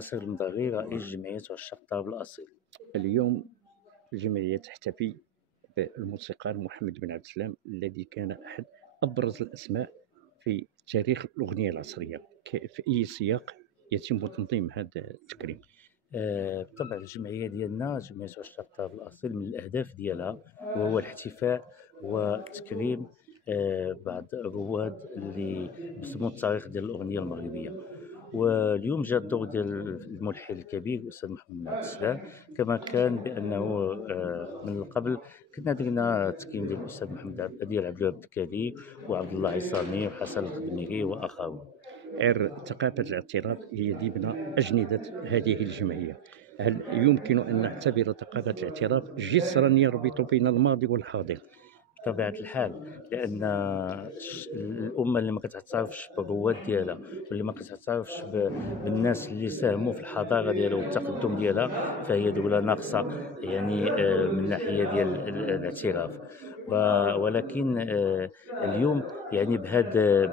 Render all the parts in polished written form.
ناصر المضاغي رئيس جمعية عشاق الطرب الأصيل. اليوم الجمعية تحتفي بالموسيقار محمد بن عبد السلام الذي كان أحد أبرز الأسماء في تاريخ الأغنية العصرية. في أي سياق يتم تنظيم هذا التكريم؟ بالطبع الجمعية ديالنا جمعية عشاق الطرب الأصيل من الأهداف ديالها وهو الاحتفاء وتكريم بعض الرواد اللي بصموا التاريخ ديال الأغنية المغربية. واليوم جاء الدور ديال الملحن الكبير الأستاذ محمد بن عبد السلام، كما كان بأنه من قبل كنا درنا تكريم ديال الأستاذ محمد ديال عبد الوهاب الكادي وعبد الله عصامي وحسن الخدميري وآخرون. ثقافة الاعتراف هي ضمن أجندة هذه الجمعية. هل يمكن أن نعتبر ثقافة الاعتراف جسرا يربط بين الماضي والحاضر؟ بطبيعة الحال، لأن الأمة اللي ما كتعترفش بالرواد ديالها واللي ما كتعترفش بالناس اللي ساهموا في الحضارة ديالها والتقدم ديالها فهي دولة ناقصة، يعني من ناحية ديال الاعتراف. ولكن اليوم يعني بهذا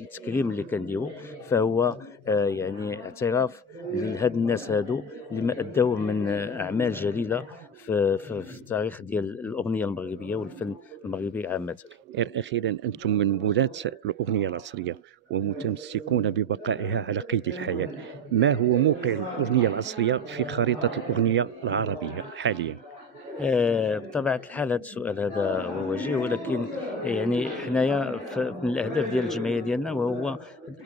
التكريم اللي كنديرو فهو يعني اعتراف لهاد الناس هادو اللي ما أدوا من أعمال جليلة في التاريخ ديال الأغنية المغربية والفن المغربي عامة. أخيرا، أنتم من مولاة الأغنية العصرية ومتمسكون ببقائها على قيد الحياة، ما هو موقع الأغنية العصرية في خريطة الأغنية العربية حاليا؟ بطبيعة الحال هذا السؤال هذا هو وجيه، ولكن يعني حنايا من الأهداف ديال الجمعية ديالنا وهو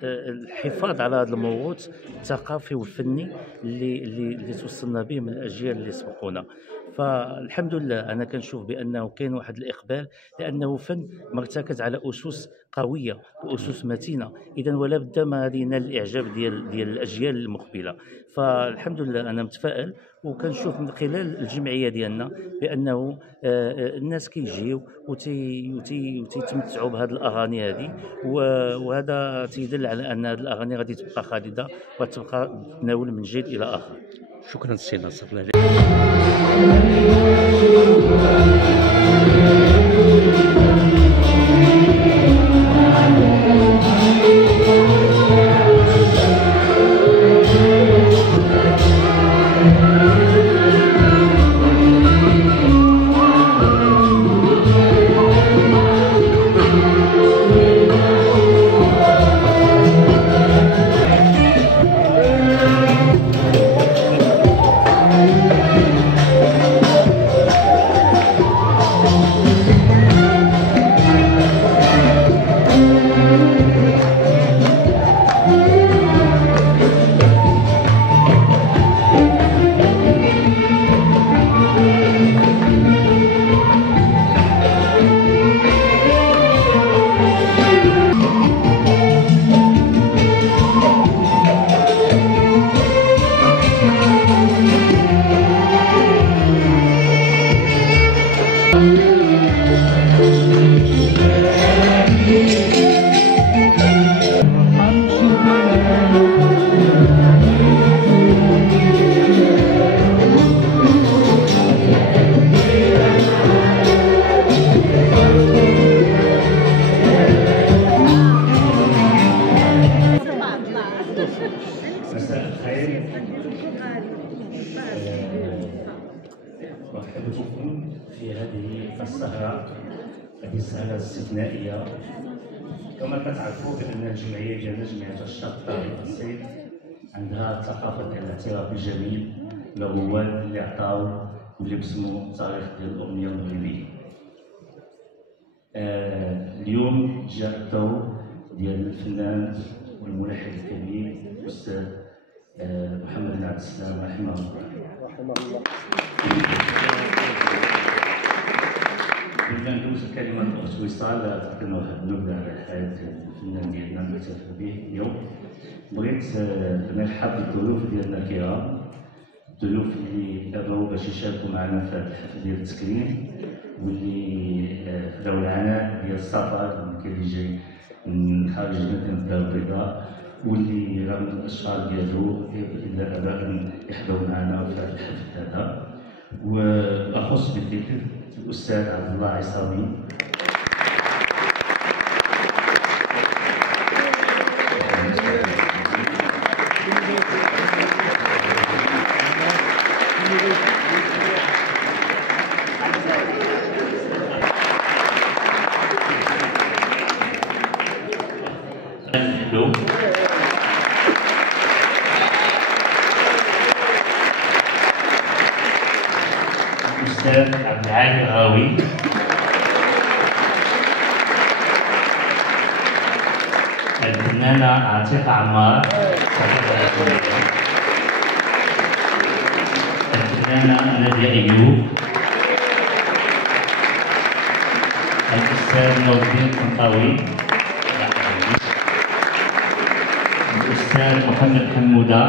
الحفاظ على هذا الموروث الثقافي والفني اللي توصلنا به من الأجيال اللي سبقونا. فالحمد لله أنا كنشوف بأنه كاين واحد الإقبال، لأنه فن مرتكز على أسس قوية وأسس متينة، إذن ولا بد ما غادي ينال الإعجاب ديال الأجيال المقبلة. فالحمد لله أنا متفائل وكنشوف من خلال الجمعية ديالنا بأنه الناس كيجيو وتيتمتعوا بهذه الأغاني هذه، وهذا تيدل على أن هذه الأغاني غادي تبقى خالدة وتبقى تناول من جيل إلى آخر. شكرا سي ناصر. مرحبا بكم في هذه السهرة الاستثنائية. كما كتعرفوا بأن الجمعية ديالنا جمعية عشاق الطرب الأصيل عندها الثقافة ديال الاعتراف الجميل للرواد اللي عطاو واللي بسموا التاريخ ديال الأغنية المغربية. اليوم جاء الدور ديال الفنان والملحن الكبير الأستاذ محمد بن عبد السلام رحمه الله. بدنا ندوز الكلمة الأخت وصال تعطينا واحد النبذة على حياة الفنان ديالنا اللي نحتفل به اليوم. بغيت نرحب بالضيوف ديالنا الكرام، الضيوف اللي قرروا باش يشاركوا معنا في هذا الحفل ديال التكريم، واللي خداو العناء ديال السفر من كاين اللي جاي من خارج مدينة الدار البيضاء، واللي رغم الاشهار ديالو الا ابى ان يحضروا معنا في هذا الحفل هذا. واخص بالذكر الاستاذ عبد الله عصامي، الأستاذ عبد العال الغاوي، الفنانة عتيقة عمار، الفنانة نادية أيوب، الأستاذ نور الدين الطنطاوي، الأستاذ محمد حمودة،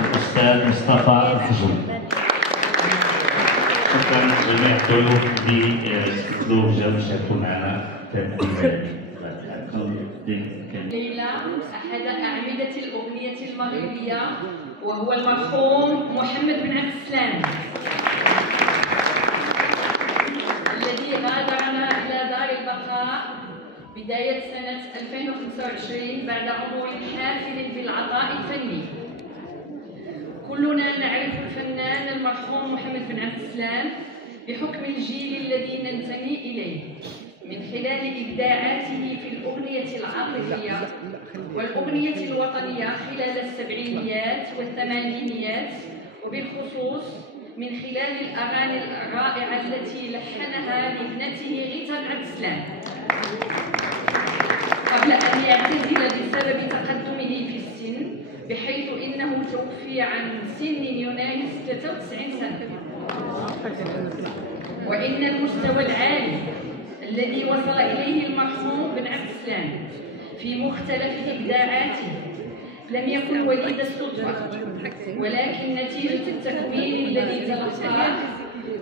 الأستاذ مصطفى الفجل. شكرا لجميع الضيوف اللي استفدوا وجاوا شاركوا معنا في هذه الليلة أحد أعمدة الأغنية المغربية وهو المرحوم محمد بن عبد السلام، الذي غادرنا إلى دار البقاء بداية سنة 2025 بعد عمر حافل بالعطاء الفني. كلنا نعرف الفنان المرحوم محمد بن عبد السلام بحكم الجيل الذي ننتمي إليه من خلال إبداعاته في الأغنية العاطفية والأغنية الوطنية خلال السبعينيات والثمانينيات، وبالخصوص من خلال الأغاني الرائعة التي لحنها لابنته غيتا بن عبد السلام قبل أن يعتزل بسبب تقدمه في السن، بحيث إنه توفي عن سن يناهز 93 سنة. وإن المستوى العالي الذي وصل إليه المرحوم بن عبد السلام في مختلف إبداعاته لم يكن وليد الصدفة، ولكن نتيجة التكوين الذي تلقاه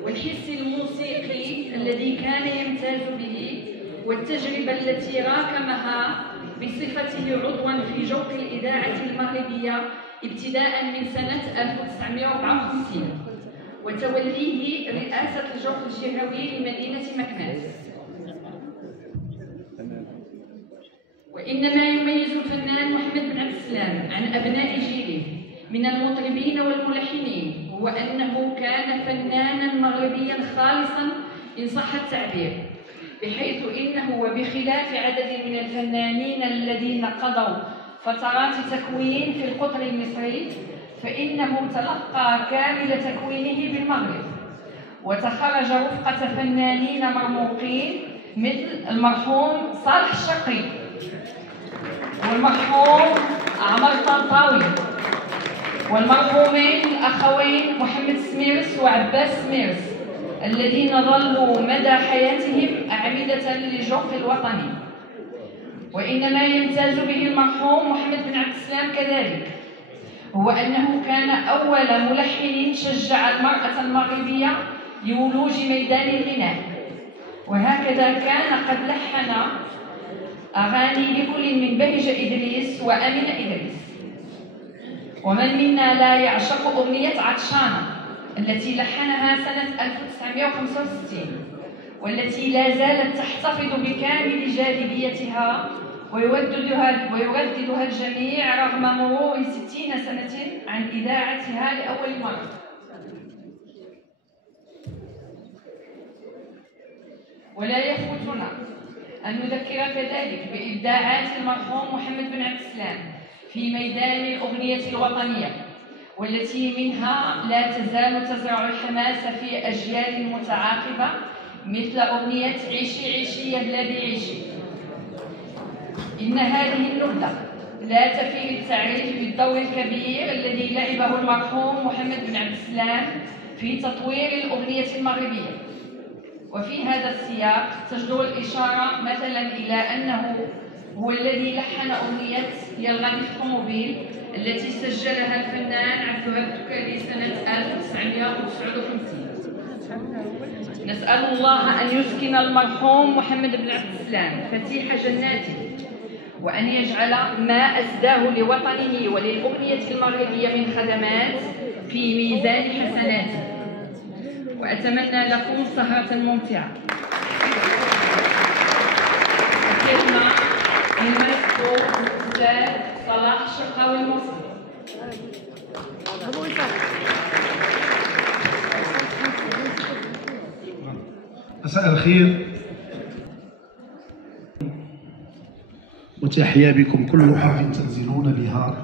والحس الموسيقي الذي كان يمتاز به والتجربة التي راكمها بصفته عضوا في جوق الإذاعة المغربية ابتداء من سنة 1954 وتوليه رئاسة الجوق الجهوي لمدينة مكناس. وإن ما يميز الفنان محمد بن عبد السلام عن أبناء جيله من المطربين والملحنين هو أنه كان فنانا مغربيا خالصا إن صح التعبير، بحيث إنه وبخلاف عدد من الفنانين الذين قضوا فترات تكوين في القطر المصري فإنه تلقى كامل تكوينه بالمغرب، وتخرج رفقة فنانين مرموقين مثل المرحوم صالح الشقي والمرحوم عمر الطنطاوي والمرحومين الأخوين محمد سميرس وعباس سميرس الذين ظلوا مدى حياتهم أعمدة للجوق الوطني. وإن ما يمتاز به المرحوم محمد بن عبد السلام كذلك هو أنه كان أول ملحن شجع المرأة المغربية لولوج ميدان الغناء، وهكذا كان قد لحن أغاني لكل من بهجة إدريس وأمينة إدريس. ومن منا لا يعشق أغنية عطشانة التي لحنها سنة 1965 والتي لا زالت تحتفظ بكامل جاذبيتها ويرددها الجميع رغم مرور 60 سنة عن إذاعتها لأول مرة. ولا يفوتنا أن نذكر كذلك بإبداعات المرحوم محمد بن عبد السلام في ميدان الأغنية الوطنية، والتي منها لا تزال تزرع الحماس في أجيال متعاقبة مثل أغنية عيشي عيشي يا بلادي عيشي. إن هذه النهضة لا تفي للتعريف بالدور الكبير الذي لعبه المرحوم محمد بن عبد السلام في تطوير الأغنية المغربية. وفي هذا السياق تجدر الإشارة مثلا إلى أنه هو الذي لحن أغنية يا الغادي في الطوموبيل التي سجلها الفنان عبد الوهاب التكالي سنة 1959. نسأل الله أن يسكن المرحوم محمد بن عبد السلام فتيح جناته، وأن يجعل ما أسداه لوطنه وللأغنية المغربية من خدمات في ميزان حسناته. وأتمنى لكم سهرة ممتعة. الكلمة للمايسترو الأستاذ صلاح الشقاوي المصري. مساء الخير. وتحيا بكم كل حرف تنزلون بها،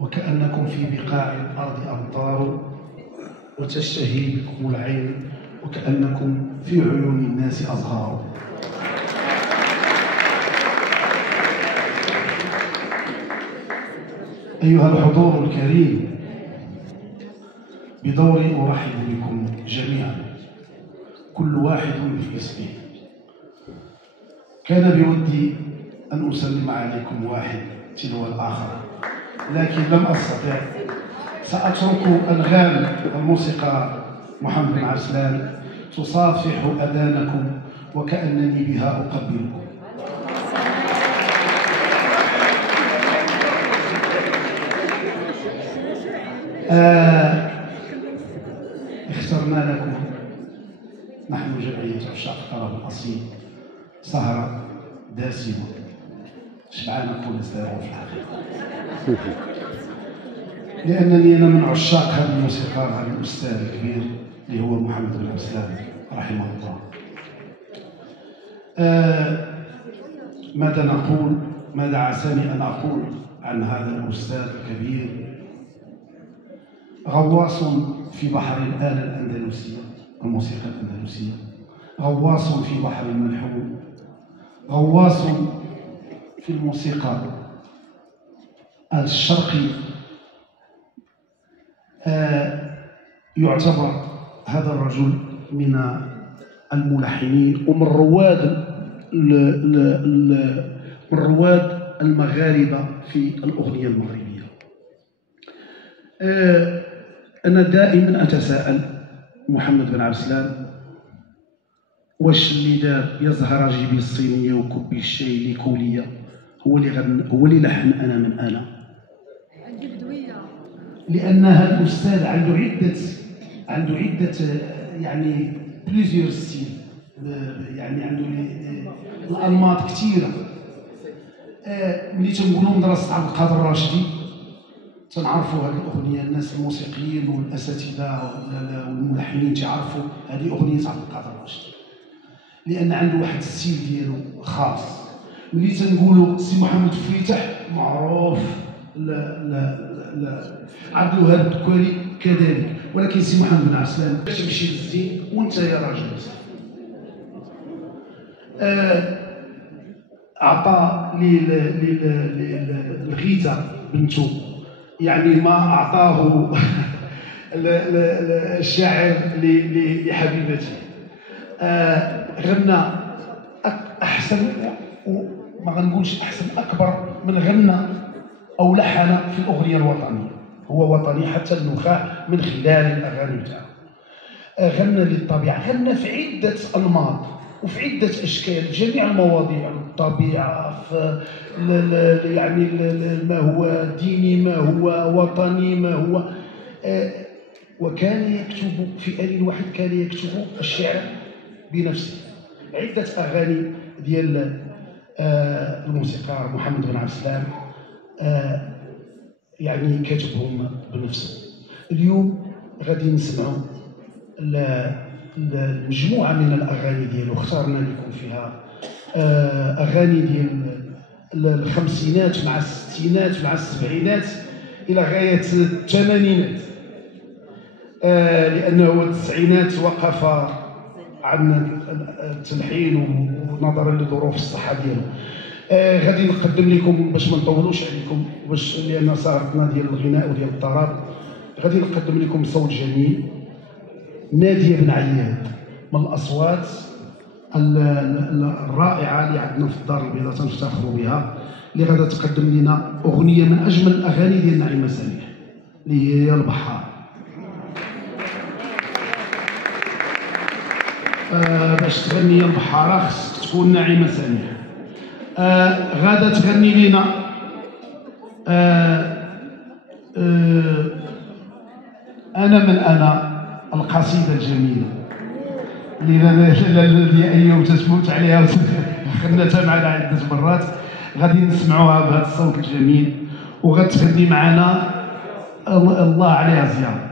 وكأنكم في بقاع الأرض أمطار، وتشتهي بكم العين وكأنكم في عيون الناس أزهار. أيها الحضور الكريم، بدوري أرحب بكم جميعا كل واحد في اسمه. كان بودي أن أسلم عليكم واحد تلو الآخر، لكن لم أستطع. سأترك أنغام الموسيقى محمد بن عسلان تصافح أذانكم وكأنني بها أقبلكم. اخترنا لكم نحن جمعية عشاق الطرب الأصيل سهرة دسمة شبعانة كوليسترول في الحقيقة، لأنني أنا من عشاق هذا الموسيقار، هذا الأستاذ الكبير اللي هو محمد بن عسلان رحمه الله. ماذا نقول؟ ماذا عساني أن أقول عن هذا الأستاذ الكبير؟ غواص في بحر الآلة الأندلسية، الموسيقى الأندلسية، غواص في بحر الملحون، غواص في الموسيقى الشرقي. يعتبر هذا الرجل من الملحنين ومن رواد المغاربة في الأغنية المغربية. أنا دائما أتساءل محمد بن عسلان واش اللي دار يا زهرة جيبي الصينية وكبي الشاي اللي كولية هو اللي لحن أنا من أنا؟ لأن هذا الأستاذ عنده عدة يعني بليزيور ستيل، يعني عنده الأنماط كثيرة. ملي تنقولوا مدرسة عبد القادر الراشدي تنعرفوا هذه الأغنية، الناس الموسيقيين والأساتذة والملحنين تعرفوا هذه أغنية عبد القادر الراشدي، لأن عنده واحد الستيل ديالو خاص. ملي تنقولوا سي محمد الفريتح معروف، لا عبد الوهاب الدكوالي كذلك، ولكن سي محمد بن عسلان باش تمشي للزين وانت يا راجل أعطى لغيتا بنته يعني ما أعطاه الشاعر لحبيبته. غنى أحسن، وما غنقولش أحسن، أكبر من غنى أو لحن في الأغنية الوطنية. هو وطني حتى النخاع من خلال الأغاني بتاعه. غنى للطبيعة، غنى في عدة أنماط وفي عدة أشكال، جميع المواضيع، الطبيعة، يعني ما هو ديني، ما هو وطني، ما هو وكان يكتب في آن واحد، كان يكتب الشعر بنفسه. عدة أغاني ديال الموسيقار محمد بن عسلان يعني كاتبهم بنفسه. اليوم غادي نسمعوا المجموعة من الأغاني ديالو، اختارنا لكم فيها أغاني ديال الخمسينات مع الستينات مع السبعينات إلى غاية الثمانينات، لأنه التسعينات وقف عن التلحين ونظرا لظروف الصحة ديالو. غادي نقدم لكم باش ما نطولوش عليكم، باش لأن سهرتنا ديال الغناء وديال الطرب، غادي نقدم لكم صوت جميل، نادية بن عياد، من الأصوات الرائعة اللي عندنا في الدار البيضاء تنفتخروا بها، اللي غادا تقدم لنا أغنية من أجمل الأغاني ديال نعيمة سميح اللي هي البحار. باش تغني البحارة خصك تكون نعيمة سميح. غادا تغني لنا أنا من أنا، القصيدة الجميلة اللي أيوم تتموت عليها وخدناها معنا عدة مرات. غادي نسمعوها بهذا الصوت الجميل، وغتغني معنا الله عليها زيارة.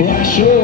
Thank you.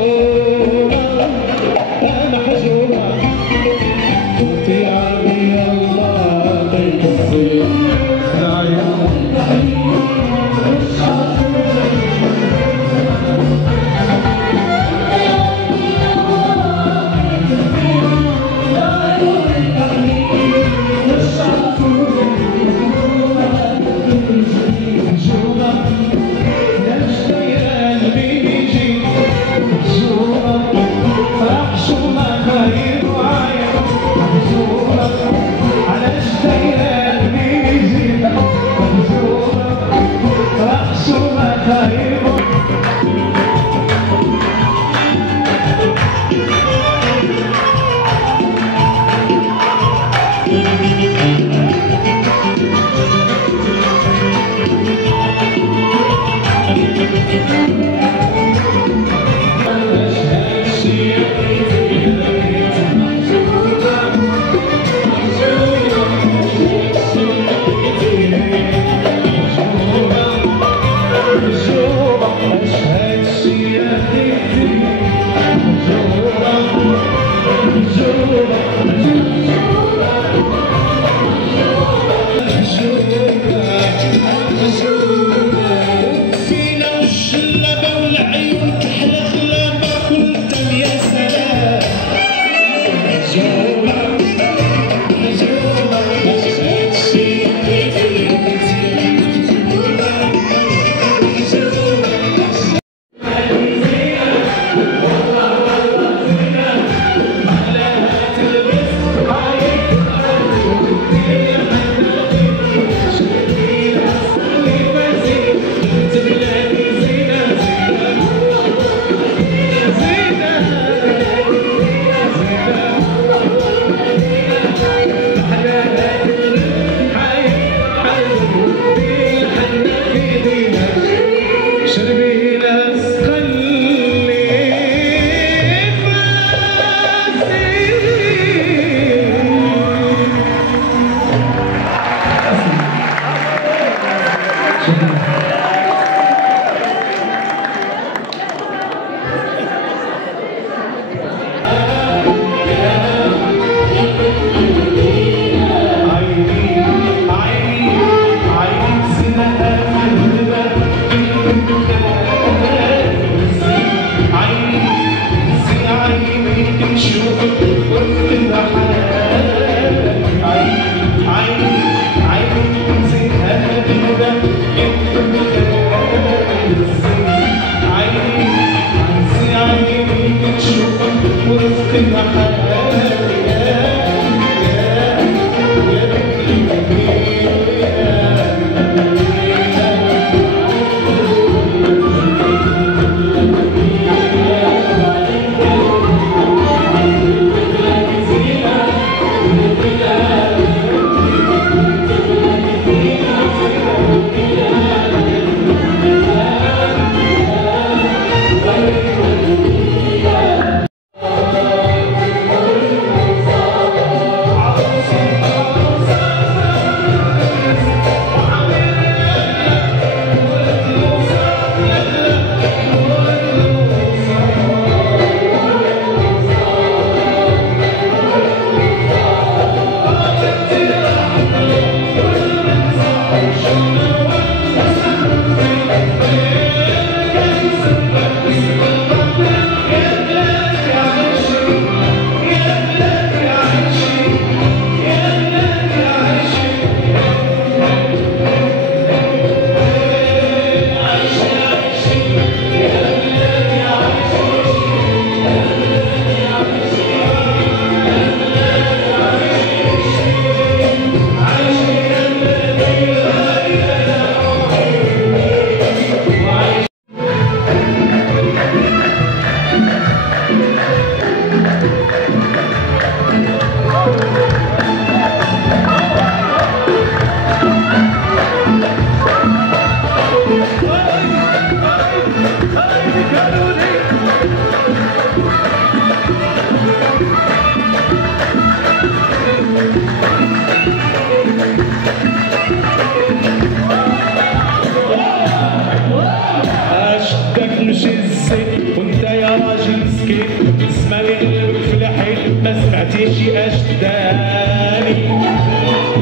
اشتاني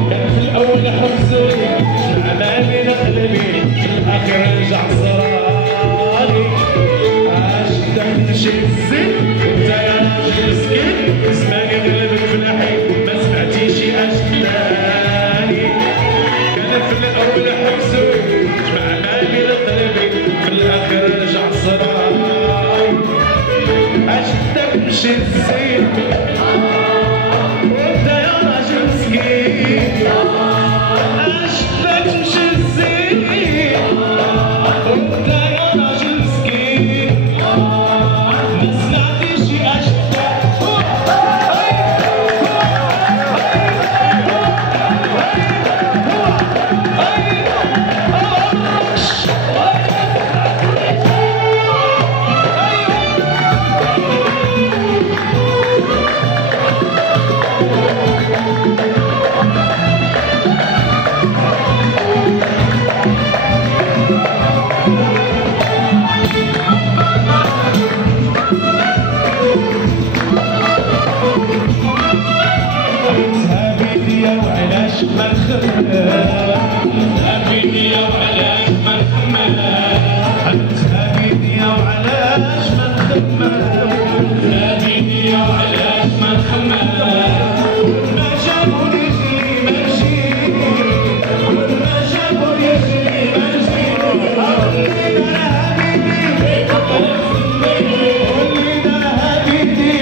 كان في الاول حبسوني عمامي نقلبي في الاخر رجع صراني اشتاق نمشي الزين انت يا راجل مسكين زماني غلبك في ناحي ما سمعتيش اشتاني كان في الاول حبسوني عمامي نقلبي في الاخر رجع صراني اشتاق نمشي الزين وانت يا راجل مسكين اشتاق نمشي الزين وانت يا راجل مسكين ما سمعتيش اشتاق ما نخمم هابيديا وعلاش ما نخمم هابيديا وعلاش ما نخمم هابيديا وعلاش ما نخمم ما جابوني خلي ما نجي ما جابوني خلي ما نجي ولينا هابيدي ولينا هابيدي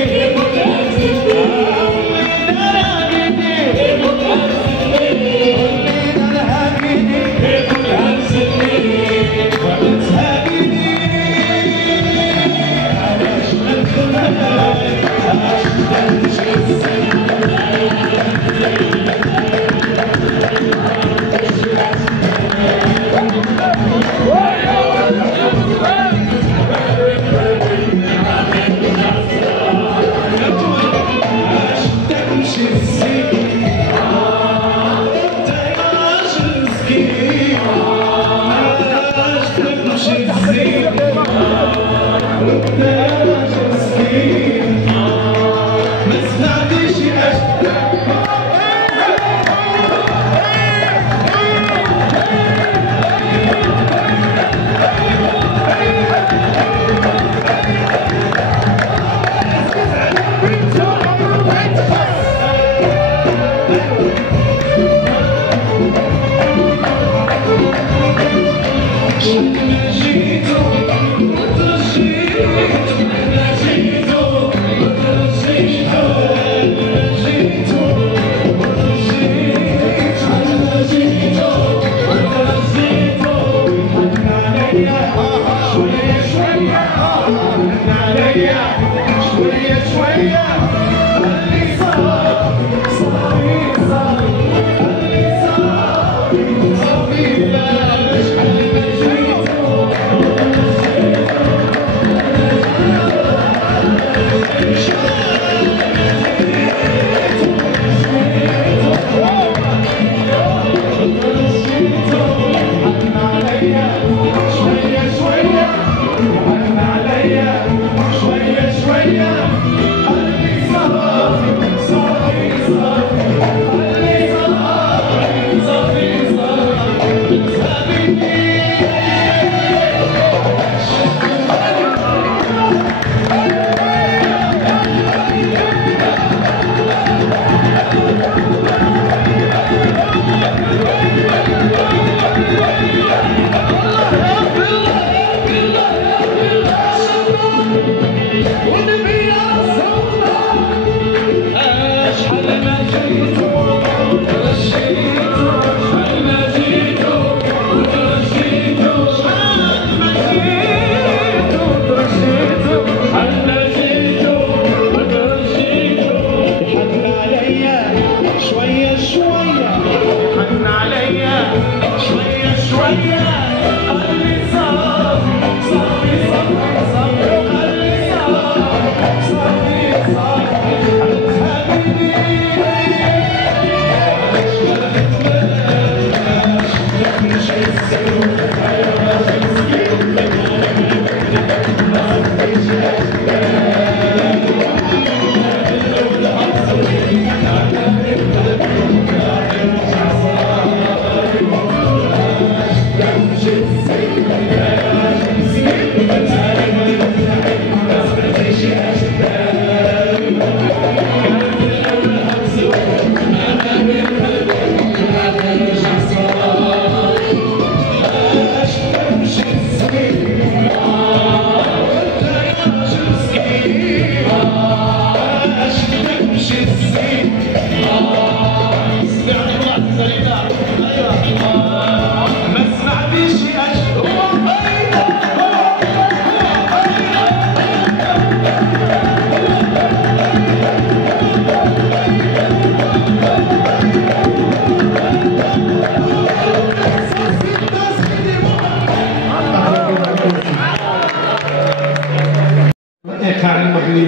Thank you.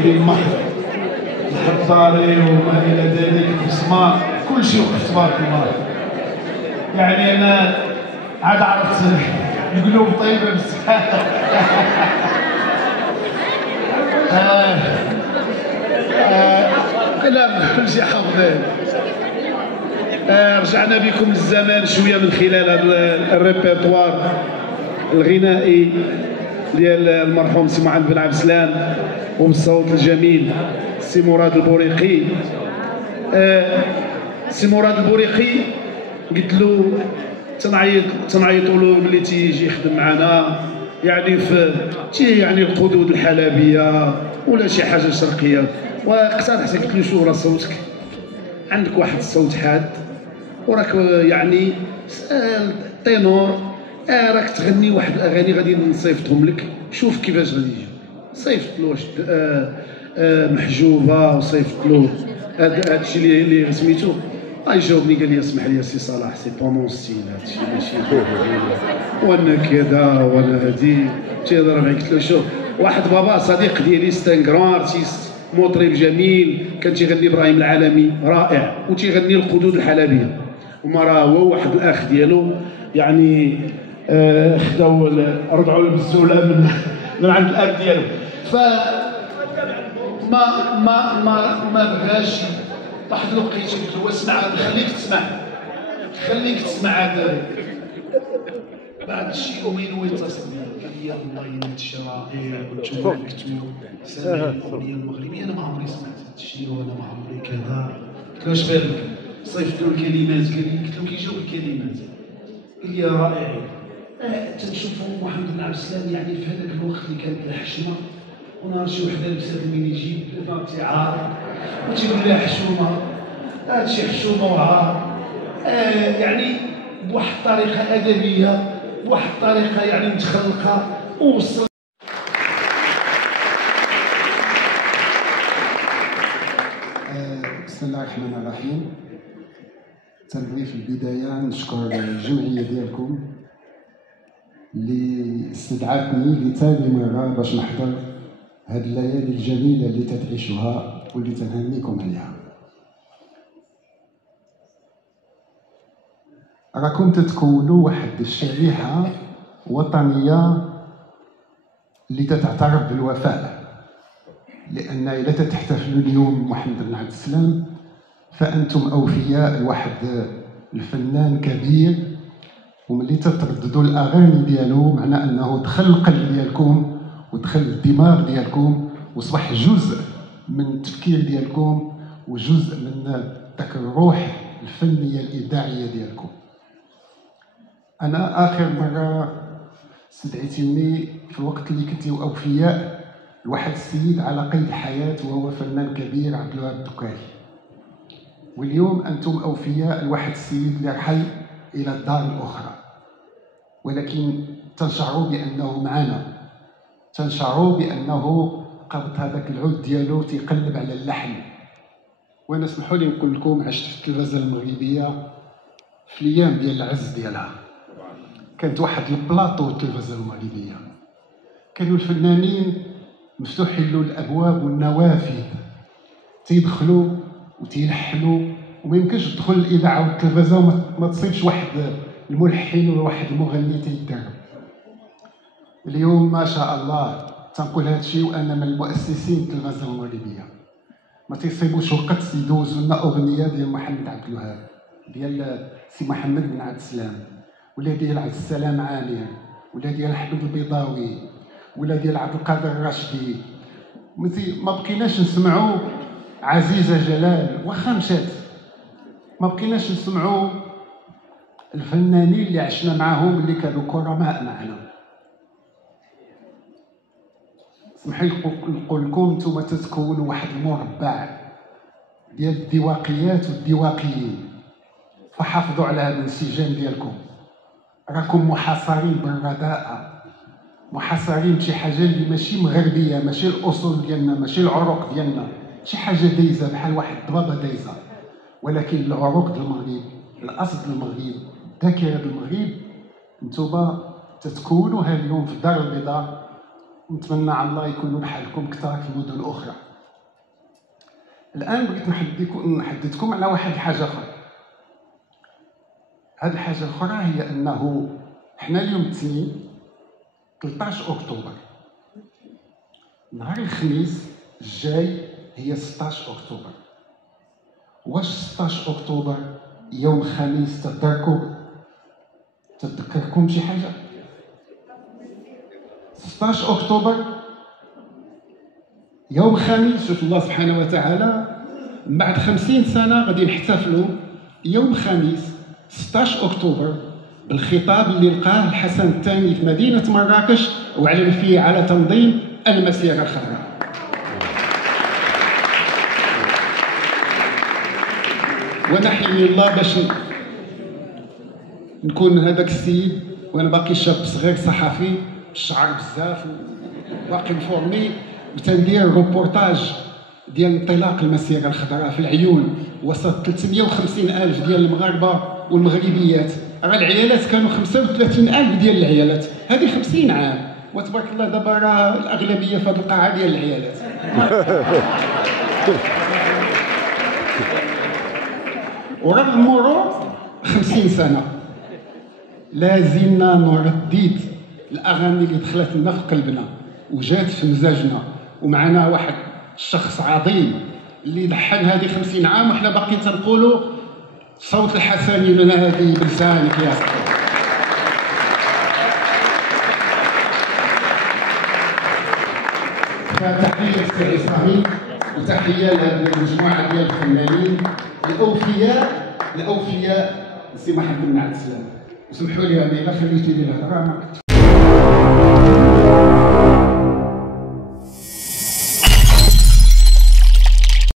بين محض الحطاري وما الى ذلك المسمار كل شيء وقف تبارك الله. يعني انا عاد عرفت القلوب طيبه بس لا كل شيء حافظين. رجعنا بكم للزمان شويه من خلال الريبرتوار الغنائي ديال المرحوم سي محمد بن عبد السلام وبالصوت الجميل سي مراد البوريقي. سي مراد البوريقي قلت له تنعيطوا له ملي تيجي يخدم معنا يعني في يعني القدود الحلبيه ولا شي حاجه شرقيه، واقترحت قلت له شو راه صوتك عندك واحد الصوت حاد وراك يعني تينور، راك تغني واحد الاغاني غادي نصيفطهم لك، شوف كيفاش غادي يجي. صيفط له محجوبه وصيفط له هذا الشيء اللي سميتو جاوبني قال لي اسمح لي سي صلاح سي با مون ستيل هادشي ماشي وانا كذا وانا هادي تيهضر معايا. قلت له شوف واحد بابا صديق ديالي ستان كرون ارتيست مطرب جميل كان تيغني ابراهيم العالمي رائع وتيغني القدود الحلبيه، وما راه هو واحد الاخ ديالو يعني خداو رضعوا البزوله من عند الاب ديالو. ف ما بغاش واحد الوقيته قلت له اسمع خليك تسمع هذا. بعد شي يومين هو يتصل بي قال لي الله ينت الشرائع وانتم كنتو سامعين الاغنيه المغربيه. انا ما عمري سمعت هذا الشيء وانا ما عمري كذا. قلت له اش بالك؟ صيفط له الكلمات قال لي قلت له كي جاو الكلمات قال لي رائعين. تنشوفوا محمد بن عبد السلام يعني في هذاك الوقت اللي كانت الحشمه ونهار شي وحده لبسات من يجيب تيعار وتيقول لها حشومه هادشي حشومه وعار، يعني بواحد الطريقه ادبيه بواحد الطريقه يعني متخلقه ووصل. بسم الله الرحمن الرحيم. تنبغي في البدايه نشكر الجمعيه ديالكم اللي استدعتني لثاني مره باش نحضر هاد الليالي الجميله اللي تتعيشوها واللي تنهنيكم عليها. راكم تتكونوا واحد الشريحه وطنيه اللي تتعترف بالوفاء، لان اذا تحتفلوا اليوم محمد بن عبد السلام فانتم اوفياء لواحد الفنان كبير، وملي تترددوا الاغاني ديالو معنى انه دخل القلب ديالكم ودخل الدماغ ديالكم وصبح جزء من التفكير ديالكم وجزء من داك الروح الفنيه الابداعيه ديالكم. انا اخر مره استدعيتوني في الوقت اللي كنتوا اوفياء لواحد السيد على قيد الحياه وهو فنان كبير عبد الوهاب الدكاري، واليوم انتم اوفياء لواحد السيد اللي رحل الى الدار الاخرى، ولكن تنشعروا بانه معنا، تنشعروا بانه قبض هذاك العود ديالو تيقلب على اللحن. وانا اسمحوا لي نقول لكم عشت في التلفزه المغربيه في الايام ديال العز ديالها، كانت واحد البلاطو التلفزه المغربيه كانوا الفنانين مفتوحين له الابواب والنوافذ، تيدخلوا وتيلحنوا وما يمكنش تدخل الاذاعه والتلفزه وما تصيبش واحد الملحن ولا واحد المغني تيدرب. اليوم ما شاء الله تنقول هذا الشيء وانا من المؤسسين التلفزه المغربيه، ما تيصيبوش وقت يدوزوا لنا اغنيه ديال محمد عبد الوهاب، ديال سي محمد بن عبد السلام، ولا ديال عبد السلام عامر، ولا ديال احمد البيضاوي، ولا ديال عبد القادر الراشدي. ما بقيناش نسمعوا عزيزه جلال واخا مشات، ما بقيناش نسمعوا الفنانين اللي عشنا معاهم اللي كانوا كرماء معنا. اسمحوا لي نقول لكم انتم تتكونوا واحد المربع ديال الدواقيات والدواقيين، فحافظوا على هذا الانسجام ديالكم. راكم محاصرين بالرداءة، محاصرين بشي حاجه اللي ماشي مغربيه، ماشي الاصول ديالنا، ماشي العروق ديالنا، شي حاجه دايزه بحال واحد الضبابه دايزه، ولكن العروق ديال المغرب، الاصل ديال المغرب، الذاكره ديال المغرب، انتم تتكونوها اليوم في الدار البيضاء. نتمنى على الله يكونوا بحالكم كثار في المدن الاخرى. الان بغيت نحدثكم على واحد الحاجه اخرى. هذه الحاجه الاخرى هي انه حنا اليوم الاثنين 13 اكتوبر، نهار الخميس الجاي هي 16 اكتوبر. واش 16 اكتوبر يوم خميس تذكركم شي حاجه؟ 16 اكتوبر يوم خميس. شوف الله سبحانه وتعالى من بعد 50 سنه غادي نحتفلوا يوم خميس 16 اكتوبر بالخطاب اللي لقاه الحسن الثاني في مدينه مراكش واعلن فيه على تنظيم المسيره الخضراء. ونحيي الله باش نكون هذاك السيد وانا باقي شاب صغير صحفي الشعر بزاف وباقي مفورمي وتندير روبورتاج ديال انطلاق المسيره الخضراء في العيون وسط 350,000 ديال المغاربه والمغربيات. راه العيالات كانوا 35,000 ديال العيالات، هذه 50 عام وتبارك الله دابا راه الاغلبيه في هذه القاعه ديال العيالات. ورغم مرور 50 سنه لازلنا نردد الاغاني اللي دخلت لنا في قلبنا وجات في مزاجنا، ومعنا واحد الشخص عظيم اللي لحن هذه 50 عام وحنا باقيين تنقولوا صوت الحسني لنا هذه بلسانك يا صاحبي. فتحيه للسي اسماعيل وتحيه للمجموعه ديال الفنانين الاوفياء السي محمد بن عبد السلام. وسمحوا لي انا الا خليتي لي الهضره